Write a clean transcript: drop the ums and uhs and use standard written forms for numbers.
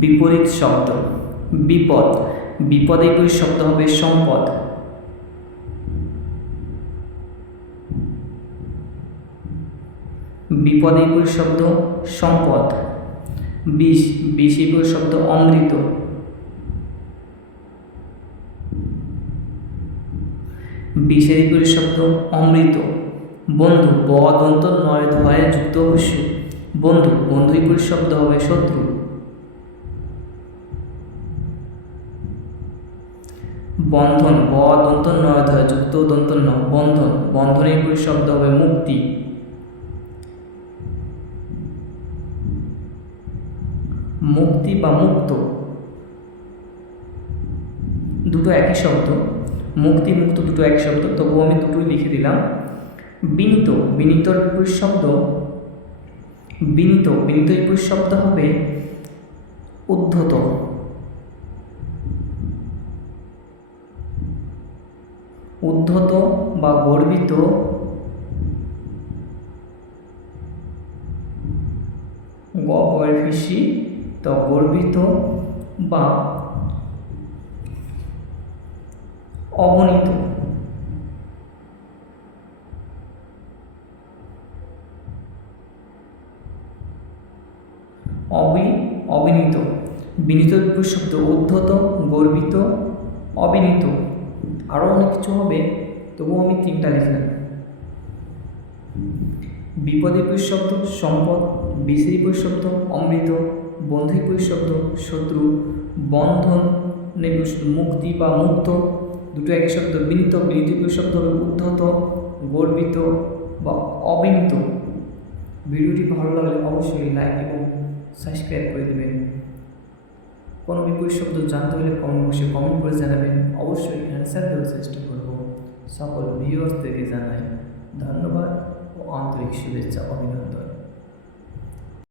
বিপরীত শব্দ বিপদ, বিপদের বিপরীত শব্দ হবে সম্পদ। বিপদের বিপরীত শব্দ সম্পদ। বিষ, বিষের বিপরীত শব্দ অমৃত। বিষের বিপরীত শব্দ অমৃত। বন্ধু, ব দন্ত নয় ধয়ে যুক্ত হস্যু, বন্ধু, বন্ধু বিপরীত শব্দ হবে শত্রু। বন্ধন, ব দন্ত নয় ধয় যুক্ত দন্ত ন বন্ধন, বন্ধনের বিপরীত শব্দ হবে মুক্তি। মুক্তি বা মুক্ত দুটো একই শব্দ, মুক্তি মুক্ত দুটো একই শব্দ, তবুও আমি দুটোই লিখে দিলাম। বিনীত, বিনীতর বিপরীত শব্দ বিনীত, বিনীত বিপরীত শব্দ হবে উদ্ধত। উদ্ধত বা গর্বিত, গ পরের ফিসি তো গর্বিত বা অগণিত। অবিনীত, বিনীত বিপরীত শব্দ উদ্ধত, গর্বিত, অবিনীত। আরও অনেক কিছু হবে, তবুও আমি তিনটা লিখলাম। বিপদের বিপরীত শব্দ সম্পদ, বিষের বিপরীত শব্দ অমৃত, বন্ধুর বিপরীত শব্দ শত্রু, বন্ধন মুক্তি বা মুক্ত দুটো একই শব্দ। বিনীত, বিনীত বিপরীত শব্দ হবে উদ্ধত, গর্বিত বা অবিনীত। ভিডিওটি ভালো লাগলে অবশ্যই লাইক এবং সাবস্ক্রাইব করে দেবেন। কোনো বিপরীত শব্দ জানতে হলে কমেন্ট বক্সে কমেন্ট করে জানাবেন, অবশ্যই অ্যান্সার দেওয়ার চেষ্টা করব। সকল ভিউয়ার্সদেরকে জানাই ধন্যবাদ ও আন্তরিক শুভেচ্ছা অভিনন্দন।